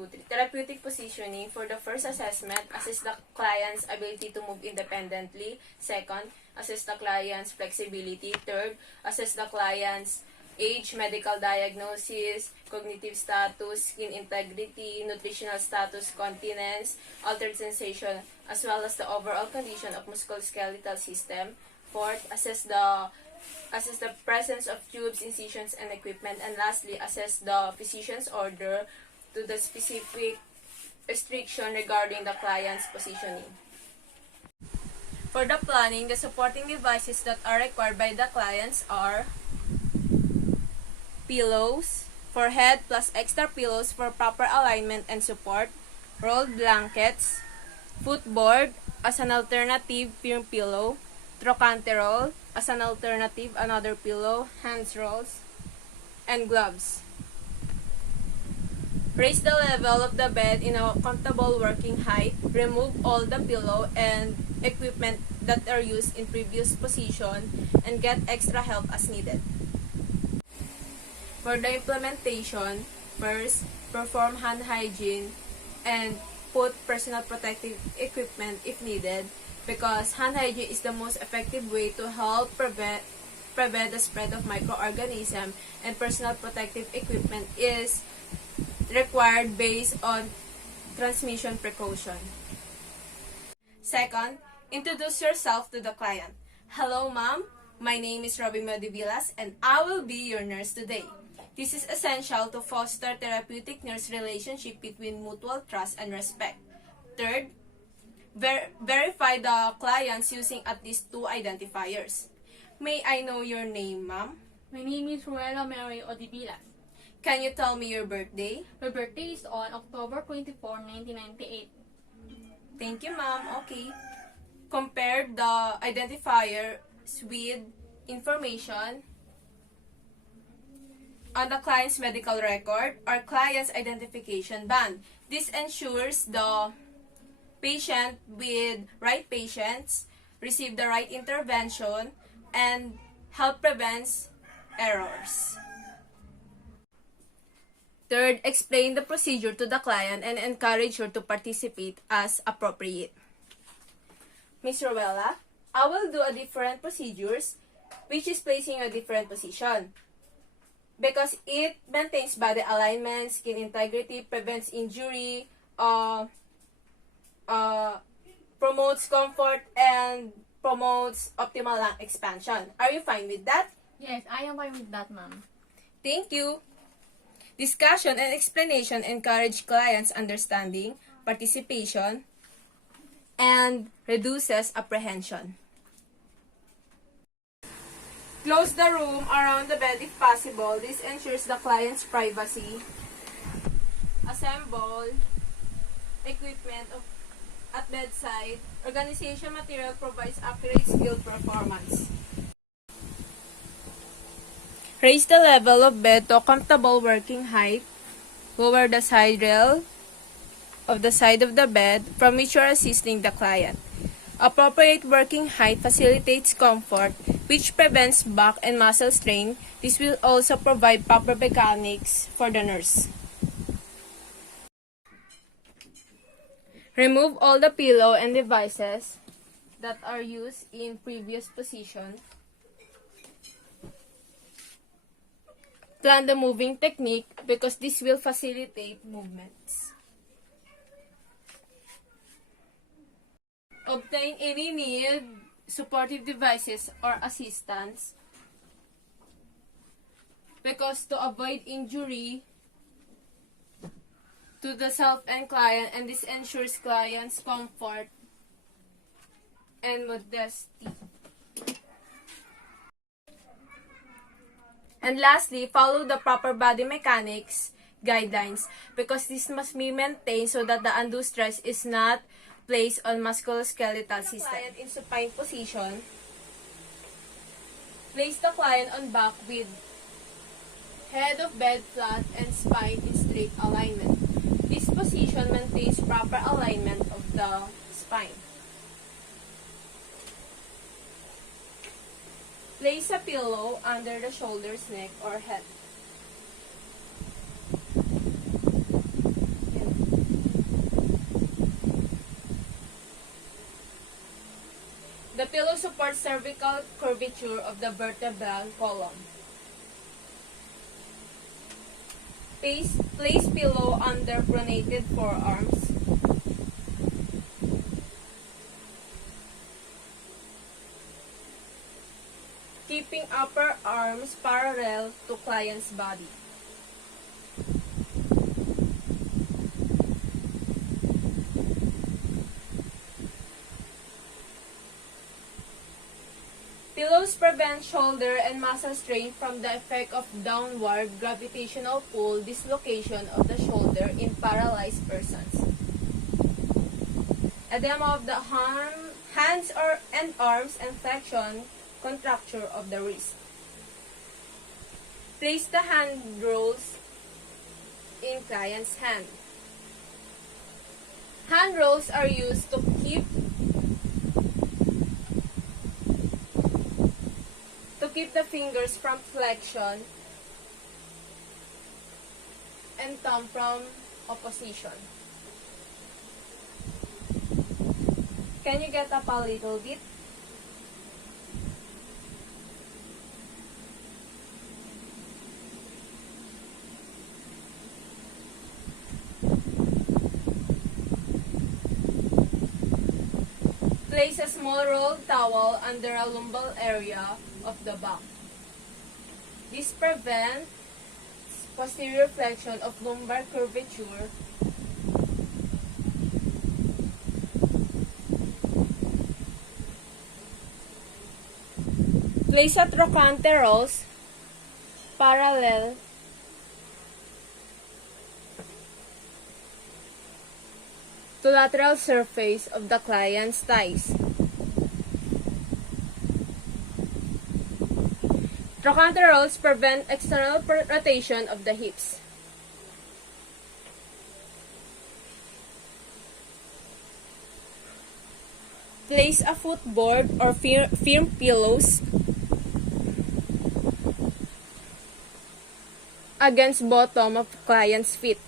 2, 3. Therapeutic positioning. For the first assessment, assess the client's ability to move independently. Second, assess the client's flexibility. Third, assess the client's age, medical diagnosis, cognitive status, skin integrity, nutritional status, continence, altered sensation, as well as the overall condition of musculoskeletal system. Fourth, assess the presence of tubes, incisions, and equipment. And lastly, assess the physician's order to the specific restriction regarding the client's positioning. For the planning, the supporting devices that are required by the clients are pillows for head plus extra pillows for proper alignment and support, rolled blankets, footboard as an alternative firm pillow, trocante roll as an alternative another pillow, hands rolls, and gloves. Raise the level of the bed in a comfortable working height. Remove all the pillow and equipment that are used in previous position and get extra help as needed. For the implementation, first, perform hand hygiene and put personal protective equipment if needed, because hand hygiene is the most effective way to help prevent the spread of microorganisms, and personal protective equipment is required based on transmission precaution. Second, introduce yourself to the client. Hello, ma'am. My name is Rhovy Odevilas, and I will be your nurse today. This is essential to foster therapeutic nurse relationship between mutual trust and respect. Third, verify the clients using at least 2 identifiers. May I know your name, ma'am? My name is Rhovy Odevilas. Can you tell me your birthday? My birthday is on October 24, 1998. Thank you, ma'am. Okay. Compare the identifiers with information on the client's medical record or client's identification band. This ensures the patient with right patients receive the right intervention and help prevents errors. Third, explain the procedure to the client and encourage her to participate as appropriate. Ms. Rowella, I will do a different procedures, which is placing a different position, because it maintains body alignment, skin integrity, prevents injury, promotes comfort, and promotes optimal lung expansion. Are you fine with that? Yes, I am fine with that, ma'am. Thank you. Discussion and explanation encourage clients' understanding, participation, and reduces apprehension. Close the room around the bed if possible. This ensures the client's privacy. Assemble equipment at bedside. Organization material provides accurate skilled performance. Raise the level of bed to a comfortable working height. Lower the side rail of the side of the bed from which you are assisting the client. Appropriate working height facilitates comfort, which prevents back and muscle strain. This will also provide proper mechanics for the nurse. Remove all the pillow and devices that are used in previous position. Plan the moving technique because this will facilitate movements. Obtain any needed supportive devices or assistance because to avoid injury to the self and client, and this ensures client's comfort and modesty. And lastly, follow the proper body mechanics guidelines because this must be maintained so that the undue stress is not placed on musculoskeletal system. Client in supine position. Place the client on back with head of bed flat and spine in straight alignment. This position maintains proper alignment of the spine. Place a pillow under the shoulders, neck, or head. support cervical curvature of the vertebral column. Place pillow under pronated forearms. Keeping upper arms parallel to client's body. Pillows prevent shoulder and muscle strain from the effect of downward gravitational pull dislocation of the shoulder in paralyzed persons. Edema of the hands and arms and flexion contracture of the wrist. Place the hand rolls in client's hand. Hand rolls are used to keep the fingers from flexion and thumb from opposition. Can you get up a little bit? Place a small rolled towel under a lumbar area of the back. This prevents posterior flexion of lumbar curvature Place a trochanter rolls parallel to lateral surface of the client's thighs. Trochanter rolls prevent external rotation of the hips. Place a footboard or firm pillows against bottom of client's feet.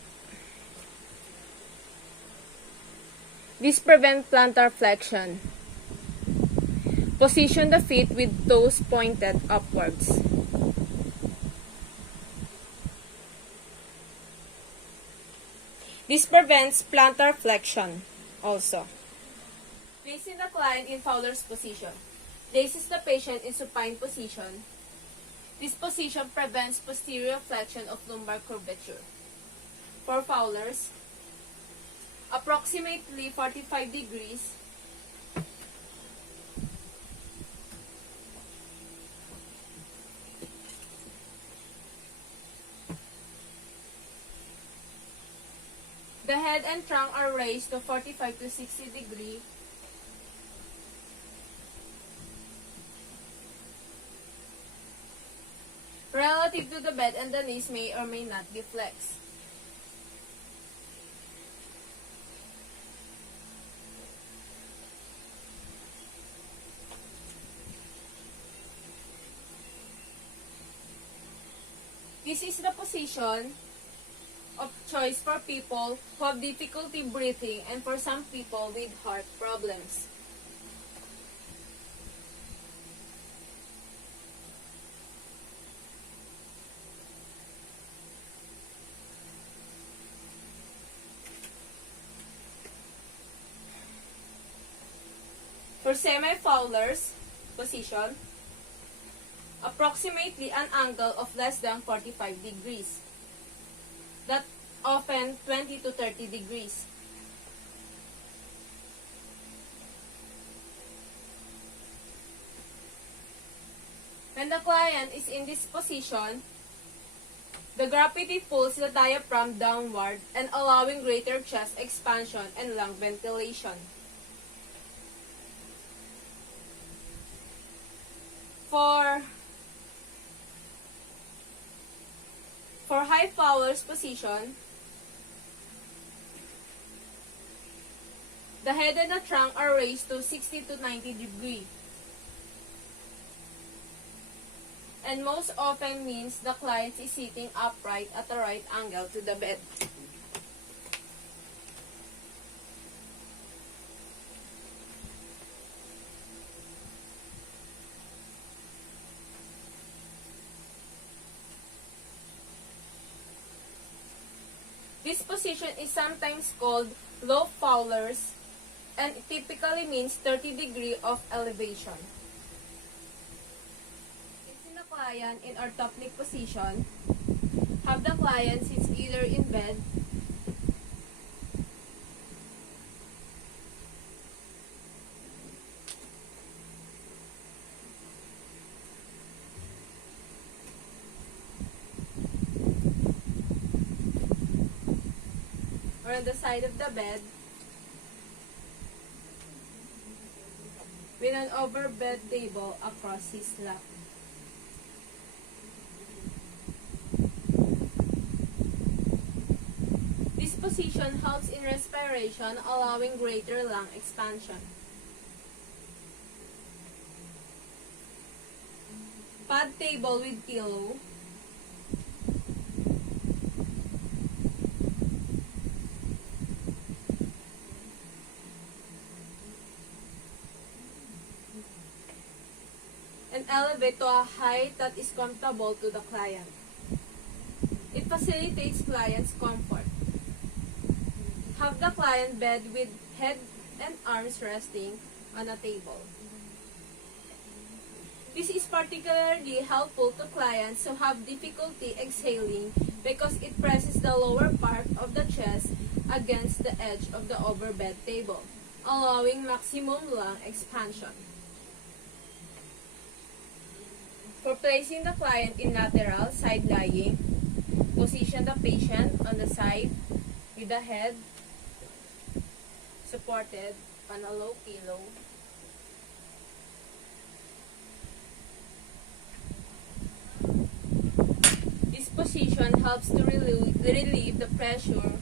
This prevents plantar flexion. Position the feet with toes pointed upwards. This prevents plantar flexion also. Placing the client in Fowler's position. Places the patient in supine position. This position prevents posterior flexion of lumbar curvature. For Fowler's, approximately 45 degrees. The head and trunk are raised to 45 to 60 degrees. Relative to the bed, and the knees may or may not be flexed. This is the position of choice for people who have difficulty breathing and for some people with heart problems. For semi-Fowler's position, approximately an angle of less than 45 degrees. That often 20 to 30 degrees. When the client is in this position, the gravity pulls the diaphragm downward and allowing greater chest expansion and lung ventilation. For high Fowler's position, the head and the trunk are raised to 60 to 90 degrees. And most often means the client is sitting upright at a right angle to the bed. This position is sometimes called low Fowler's and it typically means 30 degree of elevation. Placing the client in orthoptic position, have the client sits either in bed or on the side of the bed with an overbed table across his lap. This position helps in respiration, allowing greater lung expansion. Pad table with pillow. And elevate to a height that is comfortable to the client. It facilitates client's comfort. Have the client bed with head and arms resting on a table. This is particularly helpful to clients who have difficulty exhaling because it presses the lower part of the chest against the edge of the overbed table, allowing maximum lung expansion. For placing the client in lateral side lying, position the patient on the side with the head supported on a low pillow. This position helps to relieve the pressure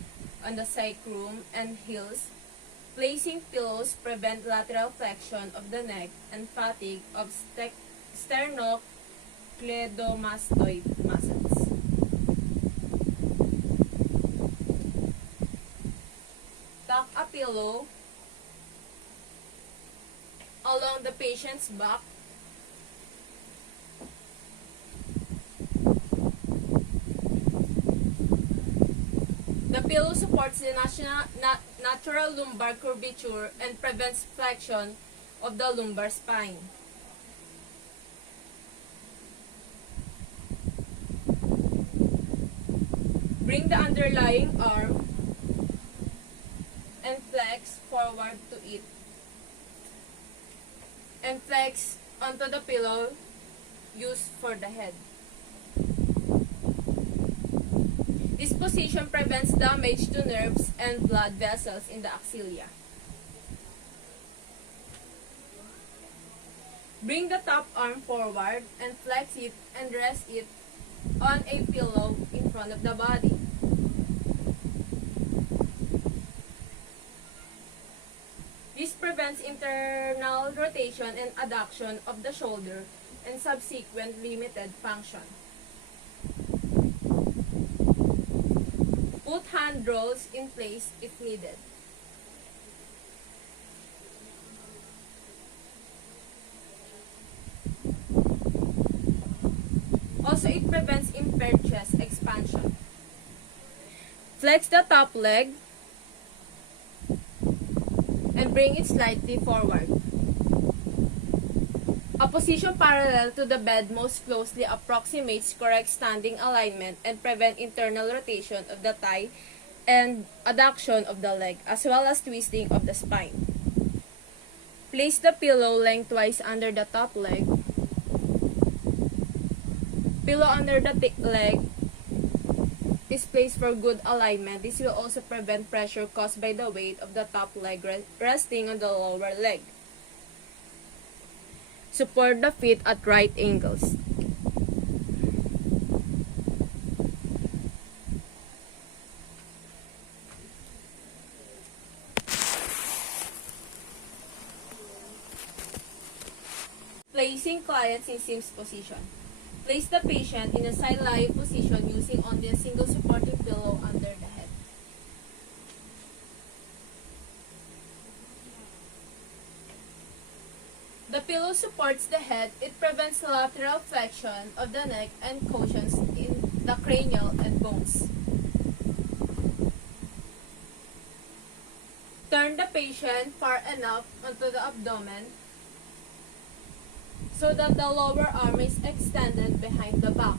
on the sacrum and heels. Placing pillows prevent lateral flexion of the neck and fatigue of sternocleidomastoid muscles. Tuck a pillow along the patient's back. The pillow supports the natural lumbar curvature and prevents flexion of the lumbar spine. Bring the underlying arm and flex forward to it. And flex onto the pillow used for the head. This position prevents damage to nerves and blood vessels in the axilla. Bring the top arm forward and flex it and rest it on a pillow in front of the body. This prevents internal rotation and adduction of the shoulder and subsequent limited function. Put hand rolls in place if needed. Also, it prevents impaired chest expansion. Flex the top leg and bring it slightly forward. A position parallel to the bed most closely approximates correct standing alignment and prevent internal rotation of the thigh and adduction of the leg, as well as twisting of the spine. Place the pillow lengthwise under the top leg. Pillow under the leg is placed for good alignment. This will also prevent pressure caused by the weight of the top leg resting on the lower leg. Support the feet at right angles. Placing clients in Sims position. Place the patient in a side-lying position using only a single supporting pillow under the head. The pillow supports the head. It prevents lateral flexion of the neck and cushions in the cranial and bones. patient far enough onto the abdomen so that the lower arm is extended behind the back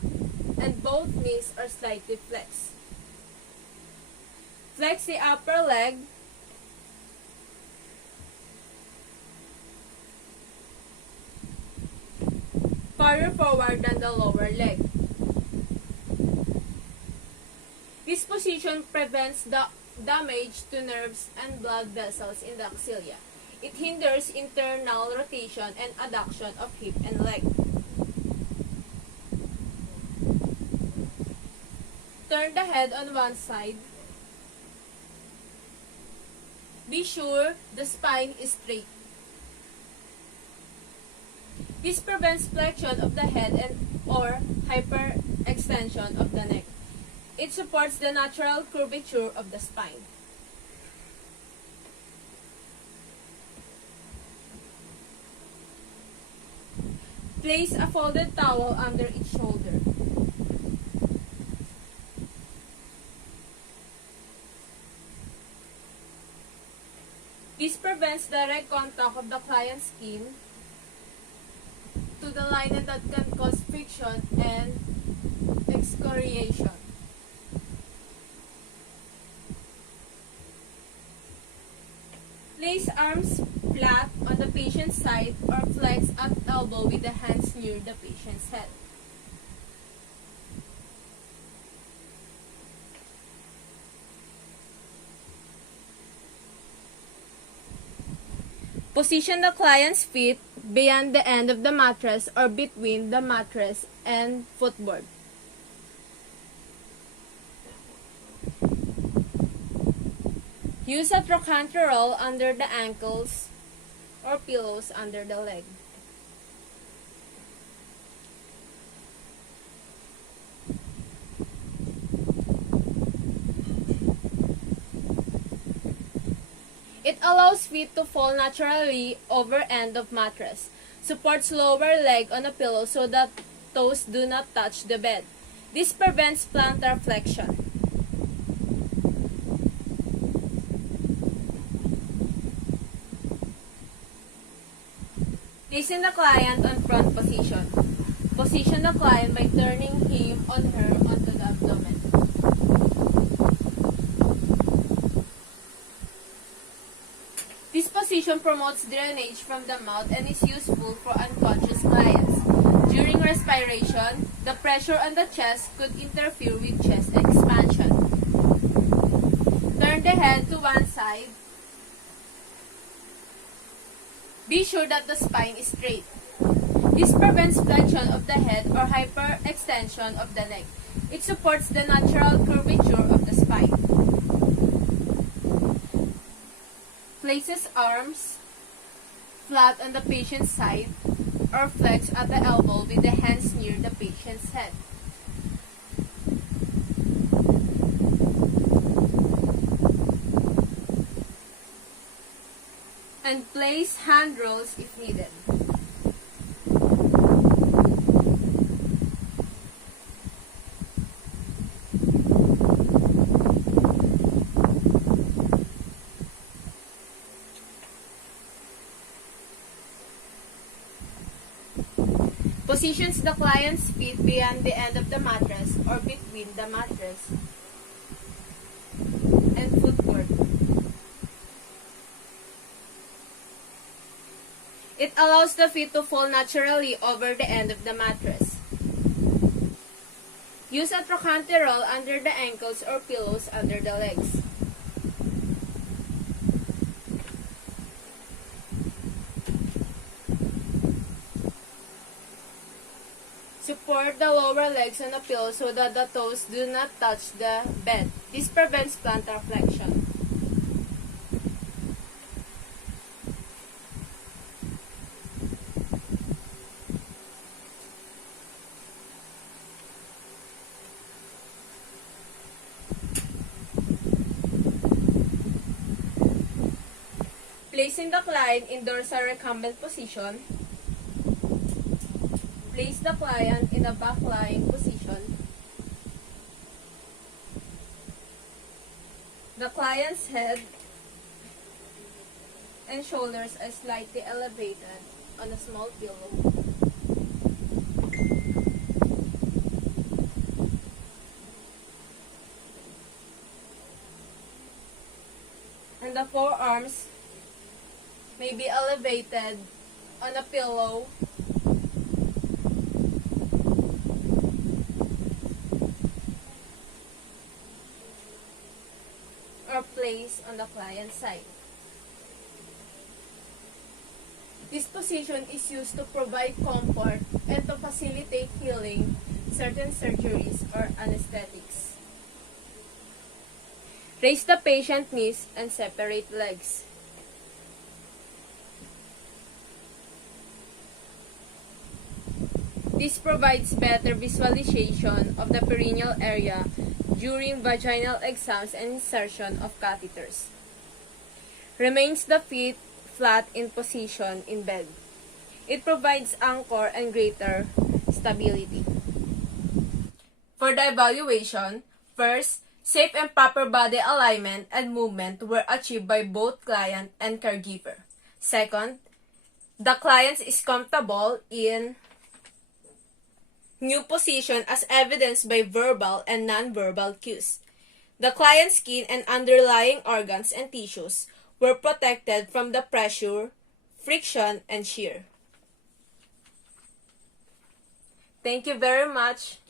and both knees are slightly flexed. Flex the upper leg farther forward than the lower leg. This position prevents the damage to nerves and blood vessels in the axilla. It hinders internal rotation and adduction of hip and leg. Turn the head on one side. Be sure the spine is straight. This prevents flexion of the head or hyperextension of the neck. It supports the natural curvature of the spine. Place a folded towel under each shoulder. This prevents direct contact of the client's skin to the linen that can cause friction and excoriation. Place arms flat on the patient's side or flex at elbow with the hands near the patient's head. Position the client's feet beyond the end of the mattress or between the mattress and footboard. Use a trochanter roll under the ankles or pillows under the leg. It allows feet to fall naturally over end of mattress. Supports lower leg on a pillow so that toes do not touch the bed. This prevents plantar flexion. Placing the client on front position. Position the client by turning him or her onto the abdomen. This position promotes drainage from the mouth and is useful for unconscious clients. During respiration, the pressure on the chest could interfere with chest expansion. Turn the head to one side. Be sure that the spine is straight. This prevents flexion of the head or hyperextension of the neck. It supports the natural curvature of the spine. Places arms flat on the patient's side or flex at the elbow with the hands near the patient's head. And place hand rolls if needed. Positions the client's feet beyond the end of the mattress or between the mattress and footboard. It allows the feet to fall naturally over the end of the mattress. Use a trochanter roll under the ankles or pillows under the legs. Support the lower legs on the pillow so that the toes do not touch the bed. This prevents plantar flexion. Placing the client in dorsal recumbent position. Place the client in a back-lying position. The client's head and shoulders are slightly elevated on a small pillow. And the forearms may be elevated on a pillow or placed on the client's side. This position is used to provide comfort and to facilitate healing, certain surgeries, or anesthetics. Raise the patient's knees and separate legs. This provides better visualization of the perineal area during vaginal exams and insertion of catheters. Remains the feet flat in position in bed. It provides anchor and greater stability. For the evaluation, first, safe and proper body alignment and movement were achieved by both client and caregiver. Second, the client is comfortable in new position as evidenced by verbal and non-verbal cues. The client's skin and underlying organs and tissues were protected from the pressure, friction, and shear. Thank you very much.